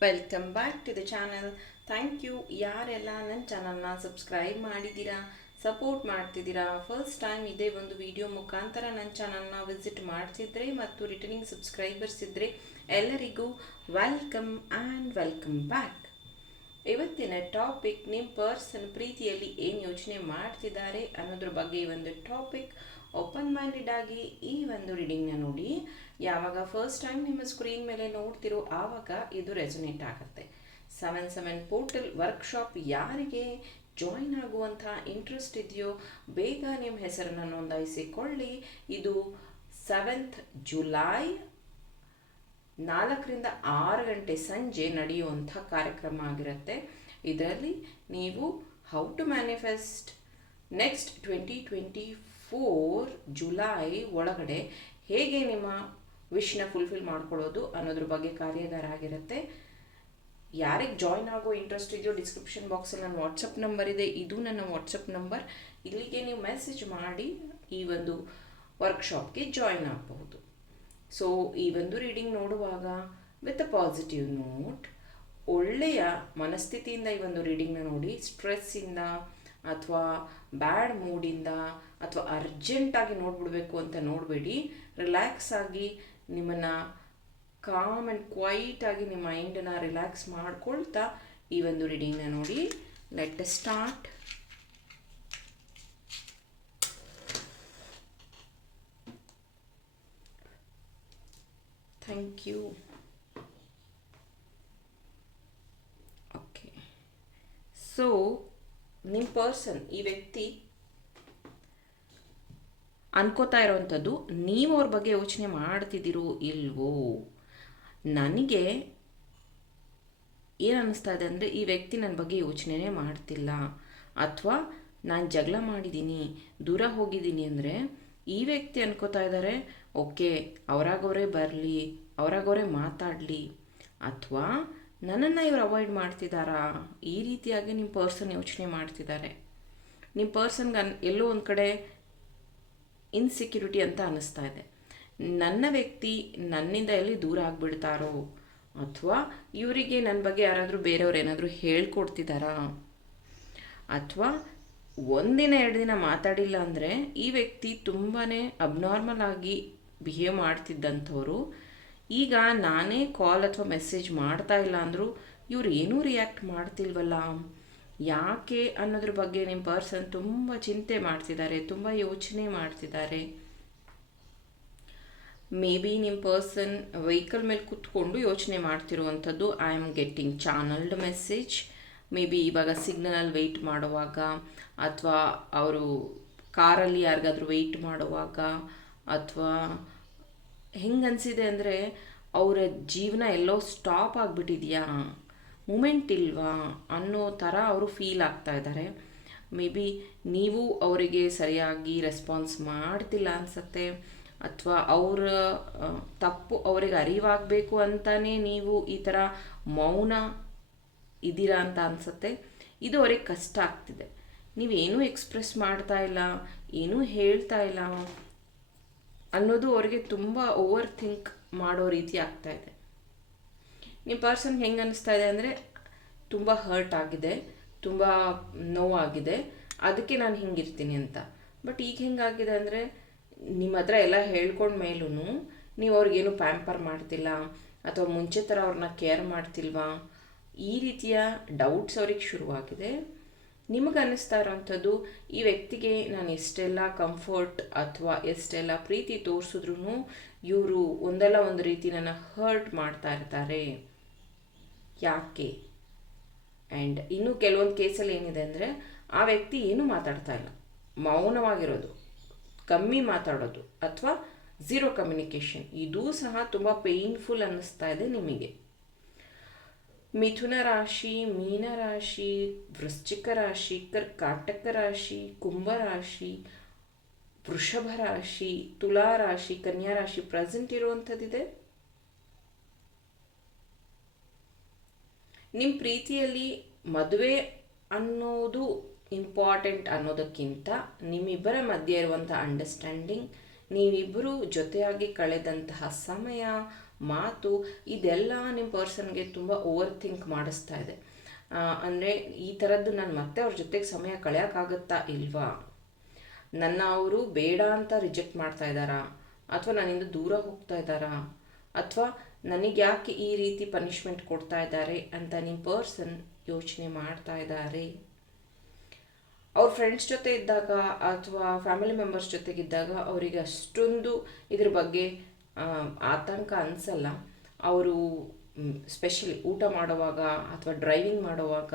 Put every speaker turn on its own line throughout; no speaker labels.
Welcome back to the channel thank you ಯಾರೆಲ್ಲ ನನ್ನ ಚಾನಲ್ನ ಸಬ್ಸ್ಕ್ರೈಬ್ ಮಾಡಿದ್ದೀರಾ ಸಪೋರ್ಟ್ ಮಾಡ್ತಿದ್ದೀರಾ ಫಸ್ಟ್ ಟೈಮ್ ಇದೇ ಒಂದು ವಿಡಿಯೋ ಮುಖಾಂತರ ನನ್ನ ಚಾನಲ್ನ ವಿಸಿಟ್ ಮಾಡ್ತಿದ್ರೆ ಮತ್ತು ರಿಟರ್ನಿಂಗ್ ಸಬ್ಸ್ಕ್ರೈಬರ್ಸ್ ಇದ್ದರೆ ಎಲ್ಲರಿಗೂ ವೆಲ್ಕಮ್ ಆ್ಯಂಡ್ ವೆಲ್ಕಮ್ ಬ್ಯಾಕ್ ಇವತ್ತಿನ ಟಾಪಿಕ್ ನಿಮ್ಮ ಪರ್ಸನ್ ಪ್ರೀತಿಯಲ್ಲಿ ಏನು ಯೋಚನೆ ಮಾಡ್ತಿದ್ದಾರೆ ಅನ್ನೋದ್ರ ಬಗ್ಗೆ ಈ ಒಂದು ಟಾಪಿಕ್ ಓಪನ್ ಮೈಂಡೆಡ್ ಆಗಿ ಈ ಒಂದು ರೀಡಿಂಗ್ನ ನೋಡಿ. ಯಾವಾಗ ಫಸ್ಟ್ ಟೈಮ್ ನಿಮ್ಮ ಸ್ಕ್ರೀನ್ ಮೇಲೆ ನೋಡ್ತಿರೋ ಆವಾಗ ಇದು ರೆಸೊನೇಟ್ ಆಗುತ್ತೆ. ಸೆವೆನ್ ಸೆವೆನ್ ಪೋರ್ಟಲ್ ವರ್ಕ್ಶಾಪ್ ಯಾರಿಗೆ ಜಾಯಿನ್ ಆಗುವಂಥ ಇಂಟ್ರೆಸ್ಟ್ ಇದೆಯೋ ಬೇಗ ನಿಮ್ಮ ಹೆಸರನ್ನು ನೋಂದಾಯಿಸಿಕೊಳ್ಳಿ. ಇದು ಸೆವೆಂತ್ ಜುಲೈ ನಾಲ್ಕರಿಂದ ಆರು ಗಂಟೆ ಸಂಜೆ ನಡೆಯುವಂಥ ಕಾರ್ಯಕ್ರಮ ಆಗಿರುತ್ತೆ. ಇದರಲ್ಲಿ ನೀವು how to manifest next twenty twenty four July ಒಳಗಡೆ ಹೇಗೆ ನಿಮ್ಮ ವಿಶ್ನ ಫುಲ್ಫಿಲ್ ಮಾಡ್ಕೊಳ್ಳೋದು ಅನ್ನೋದ್ರ ಬಗ್ಗೆ ಕಾರ್ಯಾಗಾರ ಆಗಿರುತ್ತೆ. ಯಾರಿಗೆ ಜಾಯ್ನ್ ಆಗೋ ಇಂಟ್ರೆಸ್ಟ್ ಇದೆಯೋ ಡಿಸ್ಕ್ರಿಪ್ಷನ್ ಬಾಕ್ಸಲ್ಲಿ ನನ್ನ ವಾಟ್ಸಪ್ ನಂಬರ್ ಇದೆ. ಇದು ನನ್ನ ವಾಟ್ಸಪ್ ನಂಬರ್ ಇಲ್ಲಿಗೆ ನೀವು ಮೆಸೇಜ್ ಮಾಡಿ ಈ ಒಂದು ವರ್ಕ್ಶಾಪ್ಗೆ ಜಾಯ್ನ್ ಆಗಬಹುದು. ಸೊ ಈ ಒಂದು ರೀಡಿಂಗ್ ನೋಡುವಾಗ ವಿತ್ ಅ ಪಾಸಿಟಿವ್ ನೋಟ್ ಒಳ್ಳೆಯ ಮನಸ್ಥಿತಿಯಿಂದ ಈ ಒಂದು ರೀಡಿಂಗ್ನ ನೋಡಿ ಸ್ಟ್ರೆಸ್ಸಿಂದ ಅಥವಾ ಬ್ಯಾಡ್ ಮೂಡಿಂದ ಅಥವಾ ಅರ್ಜೆಂಟಾಗಿ ನೋಡ್ಬಿಡ್ಬೇಕು ಅಂತ ನೋಡಬೇಡಿ. ರಿಲ್ಯಾಕ್ಸ್ ಆಗಿ ನಿಮ್ಮನ್ನು ಕಾಮ್ ಆ್ಯಂಡ್ ಕ್ವೈಟಾಗಿ ನಿಮ್ಮ ಮೈಂಡನ್ನು ರಿಲ್ಯಾಕ್ಸ್ ಮಾಡ್ಕೊಳ್ತಾ ಈ ಒಂದು ರೀಡಿಂಗ್ನ ನೋಡಿ. Let start thank you okay so ನಿಮ್ಮ ಪರ್ಸನ್ ಈ ವ್ಯಕ್ತಿ ಅನ್ಕೋತಾ ಇರೋವಂಥದ್ದು ನೀವು ಅವ್ರ ಬಗ್ಗೆ ಯೋಚನೆ ಮಾಡ್ತಿದ್ದೀರೋ ಇಲ್ವೋ? ನನಗೆ ಏನು ಅನ್ನಿಸ್ತಾ ಇದೆ ಅಂದರೆ, ಈ ವ್ಯಕ್ತಿ ನನ್ನ ಬಗ್ಗೆ ಯೋಚನೆನೇ ಮಾಡ್ತಿಲ್ಲ. ಅಥವಾ ನಾನು ಜಗಳ ಮಾಡಿದ್ದೀನಿ ದೂರ ಹೋಗಿದ್ದೀನಿ ಅಂದರೆ, ಈ ವ್ಯಕ್ತಿ ಅನ್ಕೋತಾ ಇದ್ದಾರೆ ಓಕೆ ಅವರಾಗವರೇ ಬರಲಿ ಅವರಾಗವರೇ ಮಾತಾಡಲಿ, ಅಥವಾ ನನ್ನನ್ನು ಇವರು ಅವಾಯ್ಡ್ ಮಾಡ್ತಿದ್ದಾರಾ ಈ ರೀತಿಯಾಗಿ ನಿಮ್ಮ ಪರ್ಸನ್ ಯೋಚನೆ ಮಾಡ್ತಿದ್ದಾರೆ ನಿಮ್ಮ ಪರ್ಸನ್ಗೆ ಅನ್ ಎಲ್ಲೋ ಒಂದು ಕಡೆ ಇನ್ಸೆಕ್ಯೂರಿಟಿ ಅಂತ ಅನ್ನಿಸ್ತಾ ಇದೆ. ನನ್ನ ವ್ಯಕ್ತಿ ನನ್ನಿಂದ ಎಲ್ಲಿ ದೂರ ಆಗಿಬಿಡ್ತಾರೋ? ಅಥವಾ ಇವರಿಗೆ ನನ್ನ ಬಗ್ಗೆ ಯಾರಾದರೂ ಬೇರೆಯವ್ರು ಏನಾದರೂ ಹೇಳ್ಕೊಡ್ತಿದ್ದಾರಾ ಅಥವಾ ಒಂದಿನ, ಎರಡು ದಿನ ಮಾತಾಡಿಲ್ಲ ಅಂದರೆ ಈ ವ್ಯಕ್ತಿ ತುಂಬಾ ಅಬ್ನಾರ್ಮಲ್ ಆಗಿ ಬಿಹೇವ್ ಮಾಡ್ತಿದ್ದಂಥವ್ರು, ಈಗ ನಾನೇ ಕಾಲ್ ಅಥವಾ ಮೆಸೇಜ್ ಮಾಡ್ತಾ ಇಲ್ಲ ಅಂದರೂ ಇವ್ರು ಏನೂ ರಿಯಾಕ್ಟ್ ಮಾಡ್ತಿಲ್ವಲ್ಲ? ಯಾಕೆ ಅನ್ನೋದ್ರ ಬಗ್ಗೆ ನಿಮ್ಮ ಪರ್ಸನ್ ತುಂಬ ಚಿಂತೆ ಮಾಡ್ತಿದ್ದಾರೆ, ತುಂಬ ಯೋಚನೆ ಮಾಡ್ತಿದ್ದಾರೆ. ಮೇ ಬಿ ನಿಮ್ಮ ಪರ್ಸನ್ ವೆಹಿಕಲ್ ಮೇಲೆ ಕೂತ್ಕೊಂಡು ಯೋಚನೆ ಮಾಡ್ತಿರುವಂಥದ್ದು I am getting channelled message maybe ಇವಾಗ ಸಿಗ್ನಲಲ್ಲಿ ವೆಯ್ಟ್ ಮಾಡುವಾಗ, ಅಥವಾ ಅವರು ಕಾರಲ್ಲಿ ಯಾರಿಗಾದ್ರೂ ವೆಯ್ಟ್ ಮಾಡುವಾಗ, ಅಥವಾ ಹೆಂಗೆ ಅನಿಸಿದೆ ಅಂದರೆ ಅವರ ಜೀವನ ಎಲ್ಲೋ ಸ್ಟಾಪ್ ಆಗಿಬಿಟ್ಟಿದೆಯಾ? ಮೂಮೆಂಟ್ ಇಲ್ವಾ ಅನ್ನೋ ಥರ ಅವರು ಫೀಲ್ ಆಗ್ತಾ ಇದ್ದಾರೆ ಮೇ ಬಿ ನೀವು ಅವರಿಗೆ ಸರಿಯಾಗಿ ರೆಸ್ಪಾನ್ಸ್ ಮಾಡ್ತಿಲ್ಲ ಅನಿಸತ್ತೆ ಅಥವಾ ಅವರ ತಪ್ಪು ಅವರಿಗೆ ಅರಿವಾಗಬೇಕು ಅಂತಲೇ ನೀವು ಈ ಥರ ಮೌನ ಇದ್ದೀರಾ ಅಂತ ಅನಿಸುತ್ತೆ. ಇದು ಅವ್ರಿಗೆ ಕಷ್ಟ ಆಗ್ತಿದೆ. ನೀವೇನೂ ಎಕ್ಸ್ಪ್ರೆಸ್ ಮಾಡ್ತಾ ಇಲ್ಲ ಏನೂ ಹೇಳ್ತಾ ಇಲ್ಲ. ಅನ್ನೋದು ಅವರಿಗೆ ತುಂಬ ಓವರ್ ಥಿಂಕ್ ಮಾಡೋ ರೀತಿ ಆಗ್ತಾ ಇದೆ. ನಿಮ್ಮ ಪರ್ಸನ್ ಹೆಂಗೆ ಅನ್ನಿಸ್ತಾ ಇದೆ ಅಂದರೆ, ತುಂಬ ಹರ್ಟ್ ಆಗಿದೆ, ತುಂಬ ನೋವಾಗಿದೆ, ಅದಕ್ಕೆ ನಾನು ಹಿಂಗಿರ್ತೀನಿ ಅಂತ. ಬಟ್ ಈಗ ಹೆಂಗಾಗಿದೆ ಅಂದರೆ ನಿಮ್ಮ ಹತ್ರ ಎಲ್ಲ ಹೇಳ್ಕೊಂಡ ಮೇಲೂ ನೀವು ಅವ್ರಿಗೇನು ಪ್ಯಾಂಪರ್ ಮಾಡ್ತಿಲ್ಲ, ಅಥವಾ ಮುಂಚೆ ಥರ ಅವ್ರನ್ನ ಕೇರ್ ಮಾಡ್ತಿಲ್ವಾ, ಈ ರೀತಿಯ ಡೌಟ್ಸ್ ಅವ್ರಿಗೆ ಶುರುವಾಗಿದೆ. ನಿಮಗೆ ಅನ್ನಿಸ್ತಾ ಇರೋವಂಥದ್ದು ಈ ವ್ಯಕ್ತಿಗೆ ನಾನು ಎಷ್ಟೆಲ್ಲ ಕಂಫರ್ಟ್ ಅಥವಾ ಎಷ್ಟೆಲ್ಲ ಪ್ರೀತಿ ತೋರಿಸಿದ್ರು ಇವರು ಒಂದಲ್ಲ ಒಂದು ರೀತಿ ನನ್ನ ಹರ್ಟ್ ಮಾಡ್ತಾ ಇರ್ತಾರೆ. ಯಾಕೆ? ಆ್ಯಂಡ್ ಇನ್ನೂ ಕೆಲವೊಂದು ಕೇಸಲ್ಲಿ ಏನಿದೆ ಅಂದರೆ, ಆ ವ್ಯಕ್ತಿ ಏನೂ ಮಾತಾಡ್ತಾ ಇಲ್ಲ. ಮೌನವಾಗಿರೋದು, ಕಮ್ಮಿ ಮಾತಾಡೋದು ಅಥವಾ ಝೀರೋ ಕಮ್ಯುನಿಕೇಷನ್ ಇದೂ ಸಹ ತುಂಬ ಪೇಯ್ನ್ಫುಲ್ ಅನ್ನಿಸ್ತಾ ಇದೆ ನಿಮಗೆ. ಮಿಥುನ ರಾಶಿ ಮೀನ ರಾಶಿ ವೃಶ್ಚಿಕ ರಾಶಿ ಕರ್ಕಾಟಕ ರಾಶಿ ಕುಂಭ ರಾಶಿ ವೃಷಭ ರಾಶಿ ತುಲಾ ರಾಶಿ ಕನ್ಯಾ ರಾಶಿ ಪ್ರೆಸೆಂಟ್ ಇರುವಂಥದ್ದಿದೆ. ನಿಮ್ಮ ಪ್ರೀತಿಯಲ್ಲಿ ಮದುವೆ ಅನ್ನೋದು ಇಂಪಾರ್ಟೆಂಟ್ ಅನ್ನೋದಕ್ಕಿಂತ ನಿಮ್ಮಿಬ್ಬರ ಮಧ್ಯೆ ಇರುವಂಥ ಅಂಡರ್ಸ್ಟ್ಯಾಂಡಿಂಗ್ ನೀವಿಬ್ಬರು ಜೊತೆಯಾಗಿ ಕಳೆದಂತಹ ಸಮಯ ಮಾತು ಇದೆಲ್ಲ ನಿಮ್ಮ ಪರ್ಸನ್ಗೆ ತುಂಬ ಓವರ್ ಥಿಂಕ್ ಮಾಡಿಸ್ತಾ ಇದೆ. ಅಂದರೆ ಈ ಥರದ್ದು ನಾನು ಮತ್ತೆ ಅವ್ರ ಜೊತೆಗೆ ಸಮಯ ಕಳೆಯೋಕ್ಕಾಗತ್ತಾ ಇಲ್ವಾ? ನನ್ನ ಅವರು ಬೇಡ ಅಂತ ರಿಜೆಕ್ಟ್ ಮಾಡ್ತಾ ಇದ್ದಾರಾ? ಅಥವಾ ನನ್ನಿಂದ ದೂರ ಹೋಗ್ತಾ ಇದ್ದಾರಾ? ಅಥವಾ ನನಗೆ ಯಾಕೆ ಈ ರೀತಿ ಪನಿಷ್ಮೆಂಟ್ ಕೊಡ್ತಾ ಇದ್ದಾರೆ ಅಂತ ನಿಮ್ಮ ಪರ್ಸನ್ ಯೋಚನೆ ಮಾಡ್ತಾ ಇದ್ದಾರೆ ಅವ್ರ ಫ್ರೆಂಡ್ಸ್ ಜೊತೆ ಇದ್ದಾಗ ಅಥವಾ ಫ್ಯಾಮಿಲಿ ಮೆಂಬರ್ಸ್ ಜೊತೆಗಿದ್ದಾಗ ಅವರಿಗೆ ಅಷ್ಟೊಂದು ಇದ್ರ ಬಗ್ಗೆ ಆತಂಕ ಅನಿಸಲ್ಲ. ಅವರು ಸ್ಪೆಷಲಿ ಊಟ ಮಾಡುವಾಗ ಅಥವಾ ಡ್ರೈವಿಂಗ್ ಮಾಡುವಾಗ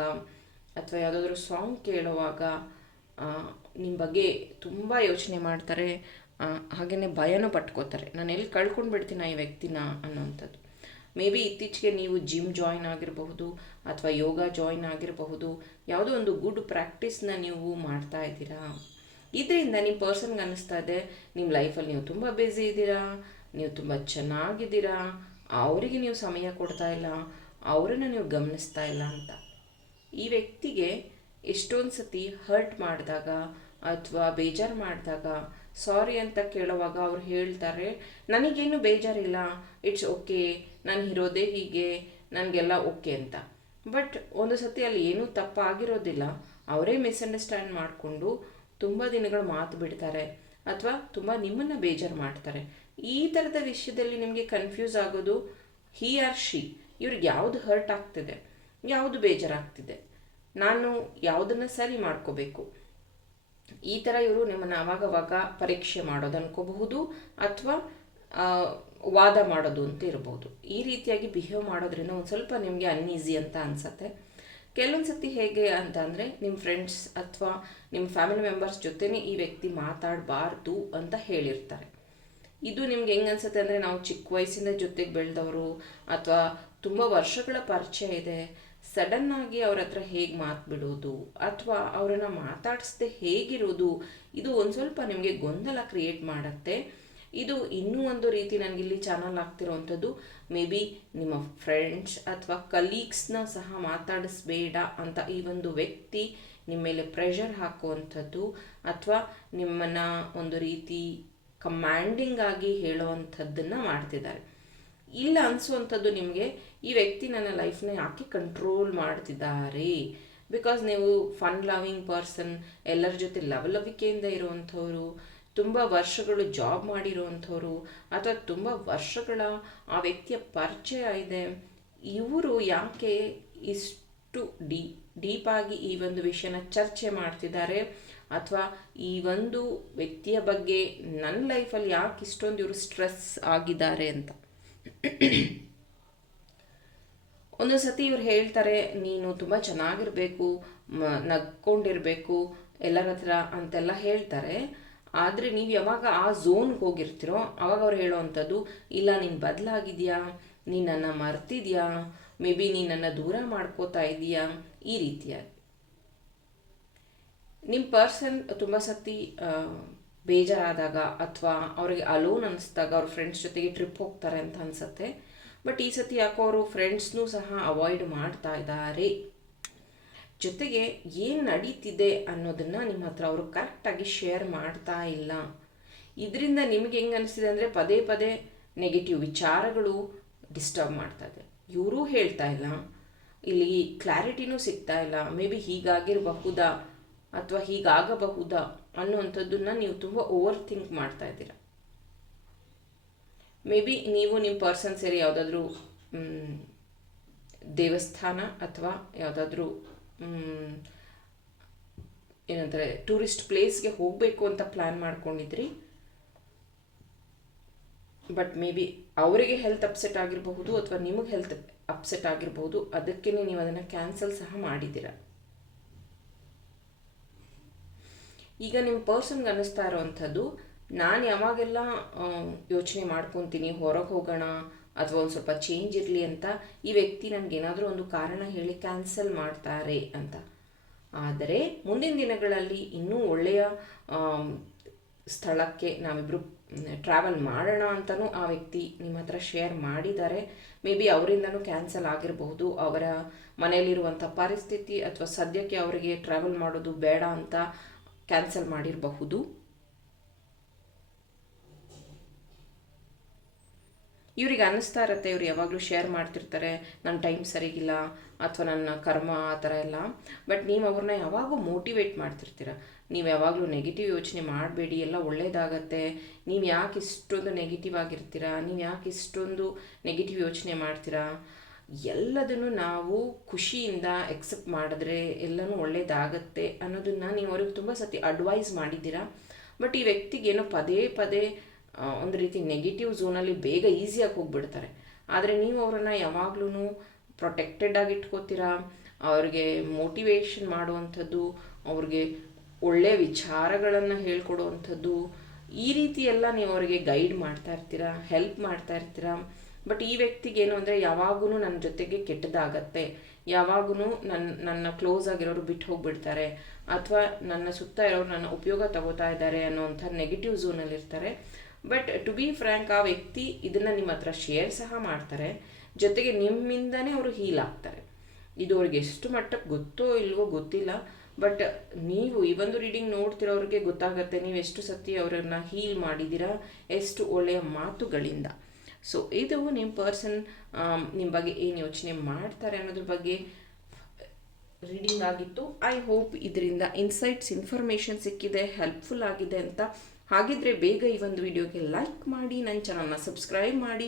ಅಥವಾ ಯಾವುದಾದ್ರೂ ಸಾಂಗ್ ಕೇಳುವಾಗ ನಿಮ್ಮ ಬಗ್ಗೆ ತುಂಬ ಯೋಚನೆ ಮಾಡ್ತಾರೆ. ಹಾಗೆಯೇ ಭಯನೂ ಪಟ್ಕೋತಾರೆ. ನಾನು ಎಲ್ಲಿ ಕಳ್ಕೊಂಡು ಬಿಡ್ತೀನ ಈ ವ್ಯಕ್ತಿನ ಅನ್ನೋವಂಥದ್ದು ಮೇ ಬಿ ಇತ್ತೀಚೆಗೆ ನೀವು ಜಿಮ್ ಜಾಯಿನ್ ಆಗಿರಬಹುದು ಅಥವಾ ಯೋಗ ಜಾಯಿನ್ ಆಗಿರಬಹುದು. ಯಾವುದೋ ಒಂದು ಗುಡ್ ಪ್ರಾಕ್ಟೀಸ್ನ ನೀವು ಮಾಡ್ತಾ ಇದ್ದೀರಾ? ಇದರಿಂದ ನಿಮ್ಮ ಪರ್ಸನ್ಗೆ ಅನ್ನಿಸ್ತಾ ಇದೆ ನಿಮ್ಮ ಲೈಫಲ್ಲಿ ನೀವು ತುಂಬ ಬ್ಯುಸಿ ಇದ್ದೀರಾ? ನೀವು ತುಂಬ ಚೆನ್ನಾಗಿದ್ದೀರಾ? ಅವರಿಗೆ ನೀವು ಸಮಯ ಕೊಡ್ತಾ ಇಲ್ಲ. ಅವರನ್ನು ನೀವು ಗಮನಿಸ್ತಾ ಇಲ್ಲ ಅಂತ. ಈ ವ್ಯಕ್ತಿಗೆ ಎಷ್ಟೊಂದು ಸತಿ ಹರ್ಟ್ ಮಾಡಿದಾಗ ಅಥವಾ ಬೇಜಾರು ಮಾಡಿದಾಗ ಸಾರಿ ಅಂತ ಕೇಳುವಾಗ ಅವ್ರು ಹೇಳ್ತಾರೆ, ನನಗೇನು ಬೇಜಾರಿಲ್ಲ. ಇಟ್ಸ್ ಓಕೆ ನಾನು ಇರೋದೇ ಹೀಗೆ. ನನಗೆಲ್ಲ ಓಕೆ ಅಂತ. ಬಟ್ ಒಂದು ಸತಿ ಅಲ್ಲಿ ಏನೂ ತಪ್ಪಾಗಿರೋದಿಲ್ಲ. ಅವರೇ ಮಿಸ್ಅಂಡರ್ಸ್ಟ್ಯಾಂಡ್ ಮಾಡಿಕೊಂಡು ತುಂಬ ದಿನಗಳು ಮಾತು ಬಿಡ್ತಾರೆ. ಅಥವಾ ತುಂಬ ನಿಮ್ಮನ್ನು ಬೇಜಾರು ಮಾಡ್ತಾರೆ. ಈ ಥರದ ವಿಷಯದಲ್ಲಿ ನಿಮಗೆ ಕನ್ಫ್ಯೂಸ್ ಆಗೋದು ಹಿ ಆರ್ ಶಿ ಇವ್ರಿಗೆ ಯಾವುದು ಹರ್ಟ್ ಆಗ್ತಿದೆ, ಯಾವುದು ಬೇಜಾರಾಗ್ತಿದೆ. ನಾನು ಯಾವುದನ್ನು ಸರಿ ಮಾಡ್ಕೋಬೇಕು. ಈ ಥರ ಇವರು ನಿಮ್ಮನ್ನು ಅವಾಗವಾಗ ಪರೀಕ್ಷೆ ಮಾಡೋದು ಅನ್ಕೋಬಹುದು ಅಥವಾ ವಾದ ಮಾಡೋದು ಅಂತ ಇರ್ಬೋದು. ಈ ರೀತಿಯಾಗಿ ಬಿಹೇವ್ ಮಾಡೋದ್ರಿಂದ ಒಂದು ಸ್ವಲ್ಪ ನಿಮಗೆ ಅನ್ಈಸಿ ಅಂತ ಅನಿಸತ್ತೆ. ಕೆಲವೊಂದು ಸತಿ ಹೇಗೆ ಅಂತ ಅಂದರೆ ನಿಮ್ಮ ಫ್ರೆಂಡ್ಸ್ ಅಥವಾ ನಿಮ್ಮ ಫ್ಯಾಮಿಲಿ ಮೆಂಬರ್ಸ್ ಜೊತೆನೇ ಈ ವ್ಯಕ್ತಿ ಮಾತಾಡಬಾರ್ದು ಅಂತ ಹೇಳಿರ್ತಾರೆ. ಇದು ನಿಮ್ಗೆ ಹೆಂಗೆ ಅನ್ಸುತ್ತೆ ಅಂದರೆ ನಾವು ಚಿಕ್ಕ ವಯಸ್ಸಿಂದ ಜೊತೆಗೆ ಬೆಳೆದವರು ಅಥವಾ ತುಂಬ ವರ್ಷಗಳ ಪರಿಚಯ ಇದೆ, ಸಡನ್ ಆಗಿ ಅವ್ರ ಹತ್ರ ಹೇಗೆ ಮಾತು ಬಿಡೋದು ಅಥವಾ ಅವರನ್ನು ಮಾತಾಡಿಸ್ದೆ ಹೇಗಿರೋದು, ಇದು ಒಂದು ಸ್ವಲ್ಪ ನಿಮಗೆ ಗೊಂದಲ ಕ್ರಿಯೇಟ್ ಮಾಡುತ್ತೆ. ಇದು ಇನ್ನೂ ಒಂದು ರೀತಿ ನನಗಿಲ್ಲಿ ಚಾನಲ್ ಆಗ್ತಿರೋವಂಥದ್ದು ಮೇ ಬಿ ನಿಮ್ಮ ಫ್ರೆಂಡ್ಸ್ ಅಥವಾ ಕಲೀಗ್ಸ್ನ ಸಹ ಮಾತಾಡಿಸ್ಬೇಡ ಅಂತ ಈ ಒಂದು ವ್ಯಕ್ತಿ ನಿಮ್ಮ ಮೇಲೆ ಪ್ರೆಷರ್ ಹಾಕುವಂಥದ್ದು ಅಥವಾ ನಿಮ್ಮನ್ನು ಒಂದು ರೀತಿ ಕಮ್ಯಾಂಡಿಂಗ್ ಆಗಿ ಹೇಳುವಂಥದ್ದನ್ನ ಮಾಡ್ತಿದ್ದಾರೆ. ಇಲ್ಲ ಅನಿಸುವಂಥದ್ದು ನಿಮಗೆ, ಈ ವ್ಯಕ್ತಿ ನನ್ನ ಲೈಫ್ನ ಯಾಕೆ ಕಂಟ್ರೋಲ್ ಮಾಡ್ತಿದ್ದಾರೆ? ಬಿಕಾಸ್ ನೀವು ಫನ್ ಲವಿಂಗ್ ಪರ್ಸನ್ ಎಲ್ಲರ ಜೊತೆ ಲವಲವಿಕೆಯಿಂದ ಇರುವಂಥವ್ರು, ತುಂಬ ವರ್ಷಗಳು ಜಾಬ್ ಮಾಡಿರುವಂಥವ್ರು, ಅಥವಾ ತುಂಬ ವರ್ಷಗಳ ಆ ವ್ಯಕ್ತಿಯ ಪರಿಚಯ ಇದೆ, ಇವರು ಯಾಕೆ ಇಷ್ಟು ಡೀ ಡೀಪಾಗಿ ಈ ಒಂದು ವಿಷಯನ ಚರ್ಚೆ ಮಾಡ್ತಿದ್ದಾರೆ. ಅಥವಾ ಈ ಒಂದು ವ್ಯಕ್ತಿಯ ಬಗ್ಗೆ ನನ್ನ ಲೈಫಲ್ಲಿ ಯಾಕೆ ಇಷ್ಟೊಂದು ಇವರು ಸ್ಟ್ರೆಸ್ ಆಗಿದ್ದಾರೆ ಅಂತ. ಒಂದೊಂದು ಸತಿ ಇವ್ರು ಹೇಳ್ತಾರೆ, ನೀನು ತುಂಬ ಚೆನ್ನಾಗಿರಬೇಕು ನಗ್ಕೊಂಡಿರಬೇಕು, ಎಲ್ಲರ ಹತ್ರ ಅಂತೆಲ್ಲ ಹೇಳ್ತಾರೆ. ಆದರೆ ನೀವು ಯಾವಾಗ ಆ ಝೋನ್ಗೆ ಹೋಗಿರ್ತೀರೋ, ಅವಾಗ ಅವ್ರು ಹೇಳೋವಂಥದ್ದು ಇಲ್ಲ, ನೀನು ಬದಲಾಗಿದೆಯಾ? ನೀನು ನನ್ನ ಮರ್ತಿದ್ಯಾ? ಮೇ ಬಿ ನೀನು ದೂರ ಮಾಡ್ಕೋತಾ ಇದೀಯಾ ಈ ರೀತಿಯಾಗಿ. ನಿಮ್ಮ ಪರ್ಸನ್ ತುಂಬ ಸತಿ ಬೇಜಾರಾದಾಗ ಅಥವಾ ಅವರಿಗೆ ಅಲೋನ್ ಅನಿಸ್ದಾಗ ಅವ್ರ ಫ್ರೆಂಡ್ಸ್ ಜೊತೆಗೆ ಟ್ರಿಪ್ ಹೋಗ್ತಾರೆ ಅಂತ ಅನಿಸುತ್ತೆ. ಬಟ್ ಈ ಸತಿ ಯಾಕೋ ಅವರು ಫ್ರೆಂಡ್ಸ್ನೂ ಸಹ ಅವಾಯ್ಡ್ ಮಾಡ್ತಾ ಇದ್ದಾರೆ. ಜೊತೆಗೆ ಏನು ನಡೀತಿದೆ ಅನ್ನೋದನ್ನು ನಿಮ್ಮ ಹತ್ರ ಅವರು ಕರೆಕ್ಟಾಗಿ ಶೇರ್ ಮಾಡ್ತಾ ಇಲ್ಲ. ಇದರಿಂದ ನಿಮಗೆ ಹೆಂಗೆ ಅನಿಸ್ತಿದೆ ಅಂದರೆ ಪದೇ ಪದೇ ನೆಗೆಟಿವ್ ವಿಚಾರಗಳು ಡಿಸ್ಟರ್ಬ್ ಮಾಡ್ತಾ ಇದೆ. ಇವರೂ ಹೇಳ್ತಾ ಇಲ್ಲ. ಇಲ್ಲಿ ಕ್ಲಾರಿಟಿನೂ ಸಿಗ್ತಾ ಇಲ್ಲ. ಮೇ ಬಿ ಹೀಗಾಗಿರಬಹುದಾ ಅಥವಾ ಹೀಗಾಗಬಹುದಾ ಅನ್ನುವಂಥದ್ದನ್ನು ನೀವು ತುಂಬ ಓವರ್ ಥಿಂಕ್ ಮಾಡ್ತಾ ಇದ್ದೀರ. ಮೇ ಬಿ ನೀವು ನಿಮ್ಮ ಪರ್ಸನ್ ಸೇರಿ ಯಾವುದಾದ್ರೂ ದೇವಸ್ಥಾನ ಅಥವಾ ಯಾವುದಾದ್ರೂ ಏನಂತಾರೆ ಟೂರಿಸ್ಟ್ ಪ್ಲೇಸ್ಗೆ ಹೋಗಬೇಕು ಅಂತ ಪ್ಲ್ಯಾನ್ ಮಾಡ್ಕೊಂಡಿದ್ರಿ. ಬಟ್ ಮೇ ಬಿ ಅವರಿಗೆ ಹೆಲ್ತ್ ಅಪ್ಸೆಟ್ ಆಗಿರಬಹುದು ಅಥವಾ ನಿಮಗೆ ಹೆಲ್ತ್ ಅಪ್ಸೆಟ್ ಆಗಿರ್ಬೋದು ಅದಕ್ಕೇ ನೀವು ಅದನ್ನು ಕ್ಯಾನ್ಸಲ್ ಸಹ ಮಾಡಿದ್ದೀರ. ಈಗ ನಿಮ್ಮ ಪರ್ಸನ್ಗೆ ಅನ್ನಿಸ್ತಾ ಇರೋವಂಥದ್ದು, ನಾನು ಯಾವಾಗೆಲ್ಲ ಯೋಚನೆ ಮಾಡ್ಕೊತೀನಿ, ಹೊರಗೆ ಹೋಗೋಣ, ಅಥವಾ ಒಂದು ಸ್ವಲ್ಪ ಚೇಂಜ್ ಇರಲಿ ಅಂತ, ಈ ವ್ಯಕ್ತಿ ನನಗೇನಾದರೂ ಒಂದು ಕಾರಣ ಹೇಳಿ ಕ್ಯಾನ್ಸಲ್ ಮಾಡ್ತಾರೆ ಅಂತ. ಆದರೆ ಮುಂದಿನ ದಿನಗಳಲ್ಲಿ ಇನ್ನೂ ಒಳ್ಳೆಯ ಸ್ಥಳಕ್ಕೆ ನಾವಿಬ್ಬರು ಟ್ರಾವೆಲ್ ಮಾಡೋಣ ಅಂತಲೂ ಆ ವ್ಯಕ್ತಿ ನಿಮ್ಮ ಹತ್ರ ಶೇರ್ ಮಾಡಿದ್ದಾರೆ. ಮೇ ಬಿ ಅವರಿಂದನೂ ಕ್ಯಾನ್ಸಲ್ ಆಗಿರಬಹುದು. ಅವರ ಮನೆಯಲ್ಲಿರುವಂಥ ಪರಿಸ್ಥಿತಿ ಅಥವಾ ಸದ್ಯಕ್ಕೆ ಅವರಿಗೆ ಟ್ರಾವೆಲ್ ಮಾಡೋದು ಬೇಡ ಅಂತ ಕ್ಯಾನ್ಸಲ್ ಮಾಡಿರಬಹುದು. ಇವ್ರಿಗೆ ಅನ್ನಿಸ್ತಾ ಇರುತ್ತೆ, ಇವ್ರು ಯಾವಾಗಲೂ ಶೇರ್ ಮಾಡ್ತಿರ್ತಾರೆ, ನನ್ನ ಟೈಮ್ ಸರಿಗಿಲ್ಲ ಅಥವಾ ನನ್ನ ಕರ್ಮ ಆ ಥರ ಎಲ್ಲ. ಬಟ್ ನೀವು ಅವ್ರನ್ನ ಯಾವಾಗೂ ಮೋಟಿವೇಟ್ ಮಾಡ್ತಿರ್ತೀರ. ನೀವು ಯಾವಾಗಲೂ ನೆಗೆಟಿವ್ ಯೋಚನೆ ಮಾಡಬೇಡಿ, ಎಲ್ಲ ಒಳ್ಳೆಯದಾಗತ್ತೆ ನೀವು ಯಾಕೆ ಇಷ್ಟೊಂದು ನೆಗೆಟಿವ್ ಆಗಿರ್ತೀರಾ? ನೀವು ಯಾಕೆ ಇಷ್ಟೊಂದು ನೆಗೆಟಿವ್ ಯೋಚನೆ ಮಾಡ್ತೀರಾ? ಎಲ್ಲದನ್ನು ನಾವು ಖುಷಿಯಿಂದ ಎಕ್ಸೆಪ್ಟ್ ಮಾಡಿದ್ರೆ ಎಲ್ಲನೂ ಒಳ್ಳೇದಾಗತ್ತೆ ಅನ್ನೋದನ್ನು ನೀವು ಅವ್ರಿಗೆ ತುಂಬ ಸತಿ ಅಡ್ವೈಸ್ ಮಾಡಿದ್ದೀರಾ? ಬಟ್ ಈ ವ್ಯಕ್ತಿಗೆ ಏನೋ ಪದೇ ಪದೇ ಒಂದು ರೀತಿ ನೆಗೆಟಿವ್ ಝೋನಲ್ಲಿ ಬೇಗ ಈಸಿಯಾಗಿ ಹೋಗ್ಬಿಡ್ತಾರೆ. ಆದರೆ ನೀವು ಅವರನ್ನು ಯಾವಾಗ್ಲೂ ಪ್ರೊಟೆಕ್ಟೆಡ್ ಆಗಿ ಇಟ್ಕೋತೀರಾ? ಅವ್ರಿಗೆ ಮೋಟಿವೇಶನ್ ಮಾಡುವಂಥದ್ದು, ಅವ್ರಿಗೆ ಒಳ್ಳೆಯ ವಿಚಾರಗಳನ್ನು ಹೇಳ್ಕೊಡುವಂಥದ್ದು, ಈ ರೀತಿ ಎಲ್ಲ ನೀವು ಅವರಿಗೆ ಗೈಡ್ ಮಾಡ್ತಾ ಇರ್ತೀರಾ ಹೆಲ್ಪ್ ಮಾಡ್ತಾ ಇರ್ತೀರಾ? ಬಟ್ ಈ ವ್ಯಕ್ತಿಗೆ ಏನು ಅಂದರೆ ಯಾವಾಗೂ ನನ್ನ ಜೊತೆಗೆ ಕೆಟ್ಟದಾಗತ್ತೆ ಯಾವಾಗೂ ನನ್ನ ನನ್ನ ಕ್ಲೋಸ್ ಆಗಿರೋರು ಬಿಟ್ಟು ಹೋಗಿಬಿಡ್ತಾರೆ, ಅಥವಾ ನನ್ನ ಸುತ್ತ ಇರೋರು ನನ್ನ ಉಪಯೋಗ ತಗೋತಾ ಇದ್ದಾರೆ ಅನ್ನೋವಂಥ ನೆಗೆಟಿವ್ ಝೋನಲ್ಲಿರ್ತಾರೆ ಬಟ್ ಟು ಬಿ ಫ್ರ್ಯಾಂಕ್ ಆ ವ್ಯಕ್ತಿ ಇದನ್ನು ನಿಮ್ಮ ಹತ್ರ ಶೇರ್ ಸಹ ಮಾಡ್ತಾರೆ. ಜೊತೆಗೆ ನಿಮ್ಮಿಂದನೇ ಅವರು ಹೀಲ್ ಆಗ್ತಾರೆ. ಇದು ಅವ್ರಿಗೆ ಎಷ್ಟು ಮಟ್ಟಕ್ಕೆ ಗೊತ್ತೋ ಇಲ್ವೋ ಗೊತ್ತಿಲ್ಲ ಬಟ್ ನೀವು ಈ ಒಂದು ರೀಡಿಂಗ್ ನೋಡ್ತಿರೋರಿಗೆ ಗೊತ್ತಾಗತ್ತೆ ನೀವು ಎಷ್ಟು ಸತಿ ಅವರನ್ನು ಹೀಲ್ ಮಾಡಿದ್ದೀರಾ ಎಷ್ಟು ಒಳ್ಳೆಯ ಮಾತುಗಳಿಂದ. ಸೊ ಇದು ನಿಮ್ಮ ಪರ್ಸನ್ ನಿಮ್ಮ ಬಗ್ಗೆ ಏನು ಯೋಚನೆ ಮಾಡ್ತಾರೆ ಅನ್ನೋದ್ರ ಬಗ್ಗೆ ರೀಡಿಂಗ್ ಆಗಿತ್ತು. ಐ ಹೋಪ್ ಇದರಿಂದ ಇನ್ಸೈಟ್ಸ್ ಇನ್ಫಾರ್ಮೇಷನ್ ಸಿಕ್ಕಿದೆ ಹೆಲ್ಪ್ಫುಲ್ ಆಗಿದೆ ಅಂತ. ಹಾಗಿದ್ರೆ ಬೇಗ ಈ ಒಂದು ವಿಡಿಯೋಗೆ ಲೈಕ್ ಮಾಡಿ ನನ್ನ ಚಾನಲ್ನ ಸಬ್ಸ್ಕ್ರೈಬ್ ಮಾಡಿ.